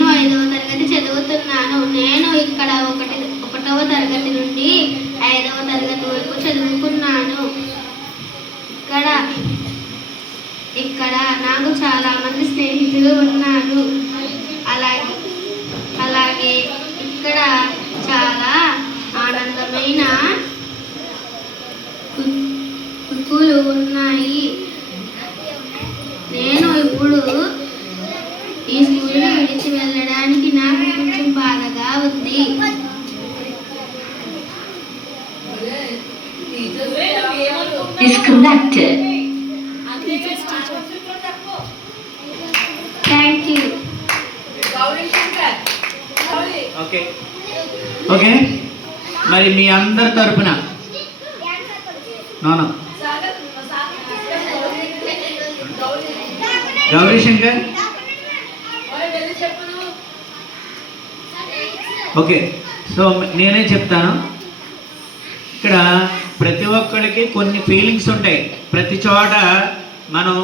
నేను 5వ తరగతి చదువుతున్నాను. నేను ఇక్కడ 1వ తరగతి నుండి 5వ తరగతి వరకు చదువుకున్నాను. ఇక్కడ నాకు చాలా మంది స్నేహితులు ఉన్నారు. అలాగే ఇక్కడ చాలా ఆనందమైన కుక్కులు ఉన్నాయి. నేను ఇప్పుడు ఈ స్కూల్ని విడిచి వెళ్ళడానికి నాకు కొంచెం బాధగా ఉంది. Thank you. ఓకే మరి మీ అందరి తరపున no no Gauri Shankar okay. So నేనే చెప్తాను. ఇక్కడ ప్రతి ఒక్కరికి కొన్ని ఫీలింగ్స్ ఉంటాయి. ప్రతి చోట మనం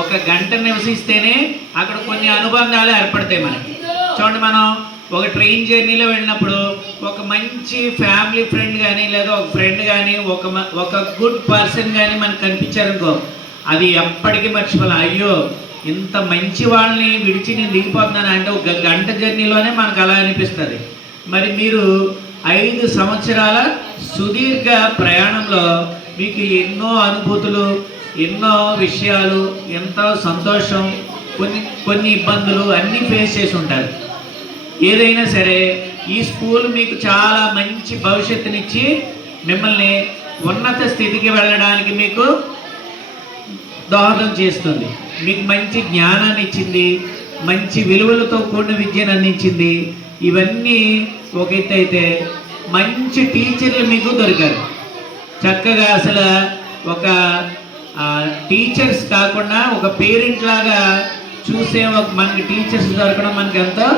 1 గంట నివసిస్తేనే అక్కడ కొన్ని అనుబంధాలు ఏర్పడతాయి మనకి. చూడండి, మనం ఒక ట్రైన్ జర్నీలో వెళ్ళినప్పుడు ఒక మంచి ఫ్యామిలీ ఫ్రెండ్ కానీ లేదా ఒక ఫ్రెండ్ కానీ ఒక గుడ్ పర్సన్ కానీ మనకు కనిపించారనుకో, అది ఎప్పటికీ మర్చిపోలేం. అయ్యో ఇంత మంచి వాళ్ళని విడిచి నేను దిగిపోతున్నాను అంటే 1 గంట జర్నీలోనే మనకు అలా అనిపిస్తుంది. మరి మీరు 5 సంవత్సరాల సుదీర్ఘ ప్రయాణంలో మీకు ఎన్నో అనుభూతులు, ఎన్నో విషయాలు, ఎంతో సంతోషం, కొన్ని ఇబ్బందులు అన్నీ ఫేస్ చేసి ఉంటారు. ఏదైనా సరే ఈ స్కూల్ మీకు చాలా మంచి భవిష్యత్తునిచ్చి మిమ్మల్ని ఉన్నత స్థితికి వెళ్ళడానికి మీకు దోహదం చేస్తుంది. మీకు మంచి జ్ఞానాన్ని ఇచ్చింది, మంచి విలువలతో కూడిన విద్యను అందించింది. ఇవన్నీ ఒక ఎత్తు అయితే మంచి టీచర్లు మీకు దొరికారు. చక్కగా అసలు ఒక టీచర్స్ కాకుండా ఒక పేరెంట్ లాగా చూసే మనకి టీచర్స్ దొరకడం మనకి ఎంతో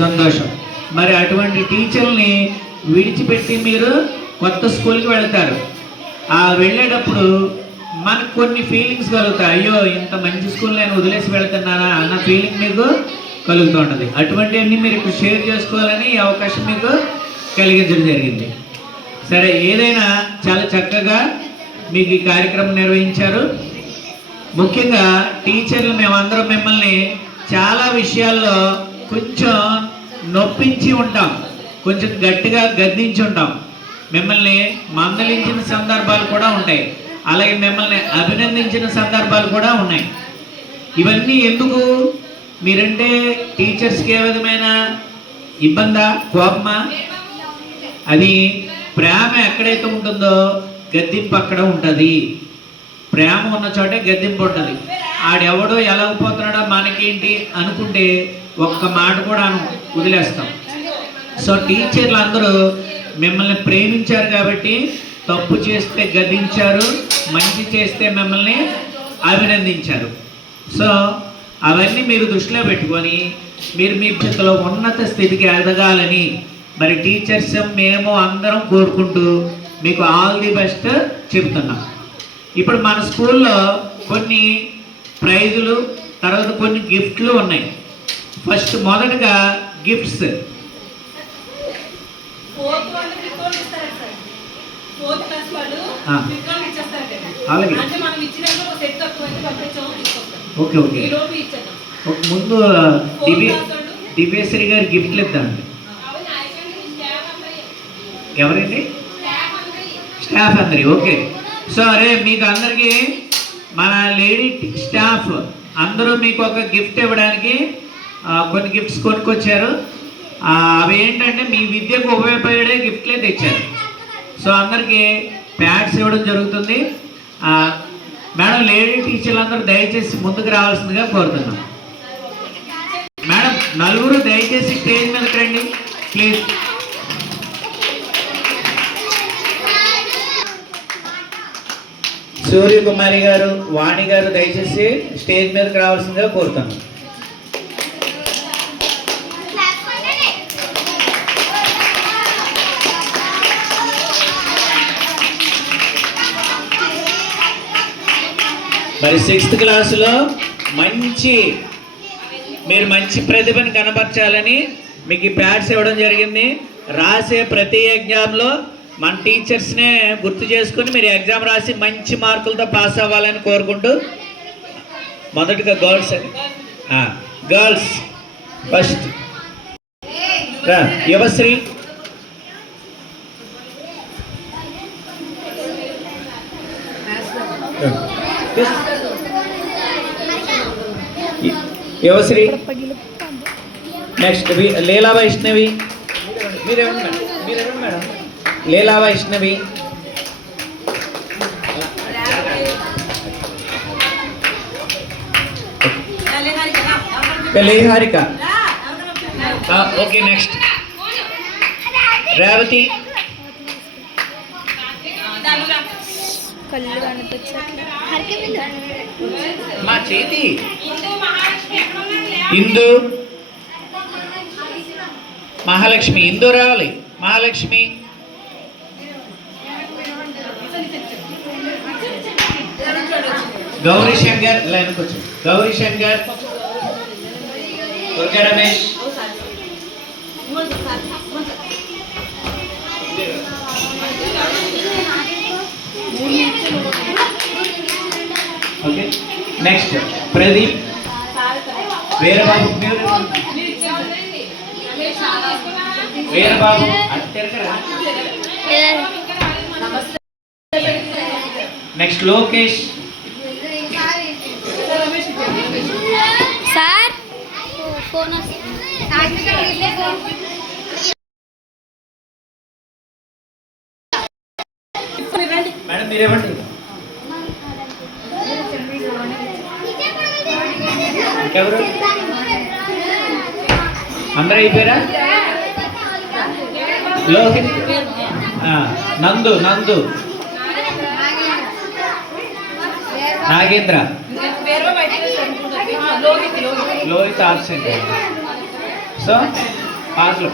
సంతోషం. మరి అటువంటి టీచర్ని విడిచిపెట్టి మీరు కొత్త స్కూల్కి వెళ్తారు. వెళ్ళేటప్పుడు మనకు కొన్ని ఫీలింగ్స్ కలుగుతాయి. అయ్యో ఇంత మంచి స్కూల్ నేను వదిలేసి వెళ్తున్నానా అన్న ఫీలింగ్ మీకు కలుగుతూ ఉంటుంది. అటువంటివన్నీ మీరు ఇప్పుడు షేర్ చేసుకోవాలని ఈ అవకాశం మీకు కలిగించడం జరిగింది. సరే, ఏదైనా చాలా చక్కగా మీకు ఈ కార్యక్రమం నిర్వహించారు. ముఖ్యంగా టీచర్లు మేమందరం మిమ్మల్ని చాలా విషయాల్లో కొంచెం నొప్పించి ఉంటాం, కొంచెం గట్టిగా గద్దించి ఉంటాం. మిమ్మల్ని మందలించిన సందర్భాలు కూడా ఉంటాయి, అలాగే మిమ్మల్ని అభినందించిన సందర్భాలు కూడా ఉన్నాయి. ఇవన్నీ ఎందుకు? మీరంటే టీచర్స్కి ఏ విధమైన ఇబ్బందా, కోపమా? అది ప్రేమ ఎక్కడైతే ఉంటుందో గద్దింపు అక్కడ ఉంటుంది. ప్రేమ ఉన్న చోటే గద్దింపు ఉంటుంది. ఆడెవడో ఎలాగపోతున్నాడో మనకేంటి అనుకుంటే ఒక్క మాట కూడా వదిలేస్తాం. సో టీచర్లు అందరూ మిమ్మల్ని ప్రేమించారు కాబట్టి తప్పు చేస్తే గద్దించారు, మంచి చేస్తే మిమ్మల్ని అభినందించారు. సో అవన్నీ మీరు దృష్టిలో పెట్టుకొని మీరు మీ భవిష్యత్తులో ఉన్నత స్థితికి ఎదగాలని మరి టీచర్స్ మేము అందరం కోరుకుంటూ మీకు ఆల్ ది బెస్ట్ చెప్తున్నాం. ఇప్పుడు మన స్కూల్లో కొన్ని ప్రైజులు, తర్వాత కొన్ని గిఫ్ట్లు ఉన్నాయి. ఫస్ట్ మొదటగా గిఫ్ట్స్. ఓకే ఓకే, ముందు దివ్యశ్రీ గారి గిఫ్ట్లు ఇద్దామండి. ఎవరండి? స్టాఫ్ అందరి. ఓకే. సో అరే మీకు అందరికీ మన లేడీ స్టాఫ్ అందరూ మీకు ఒక గిఫ్ట్ ఇవ్వడానికి కొన్ని గిఫ్ట్స్ కొనుక్కొచ్చారు. అవి ఏంటంటే మీ విద్యకు ఉపయోగపడే గిఫ్ట్లే తెచ్చారు. సో అందరికీ ప్యాడ్స్ ఇవ్వడం జరుగుతుంది. మేడం, లేడీ టీచర్లు అందరూ దయచేసి ముందుకు రావాల్సిందిగా కోరుతున్నాం. మేడం, నలుగురు దయచేసి స్టేజ్ మీదకి రండి ప్లీజ్. సూర్యకుమారి గారు, వాణి గారు దయచేసి స్టేజ్ మీదకి రావాల్సిందిగా కోరుతున్నాం. మరి 6th క్లాసులో మంచి మీరు మంచి ప్రతిభను కనబరచాలని మీకు ఈ ప్యాడ్స్ ఇవ్వడం జరిగింది. రాసే ప్రతి ఎగ్జామ్లో మన టీచర్స్నే గుర్తు చేసుకుని మీరు ఎగ్జామ్ రాసి మంచి మార్కులతో పాస్ అవ్వాలని కోరుకుంటూ, మొదటిగా girls girls first Yuvasri. Yuvasri. Next Leela Vaishnavi. మీరేమండి madam? Leela Vaishnavi. Leharika. Okay next Revathi. కళ్ళు కనిపించట్లేదు. మా చేతి ఇందు. మహాలక్ష్మి. ఇందు రావాలి. మహాలక్ష్మి. గౌరీ శంకర్. లైన్కి వచ్చి Gauri Shankar. Durga Ramesh. Okay next Pradeep. Veerababu. Veerababu next Lokesh. Sir phone madam మీరేమండి? ఎవరు అందరూ అయిపోయారా? లోహిత్. నందు. నాగేంద్ర. లోహిత్ ఆబ్సెంట్. సో పాస్లో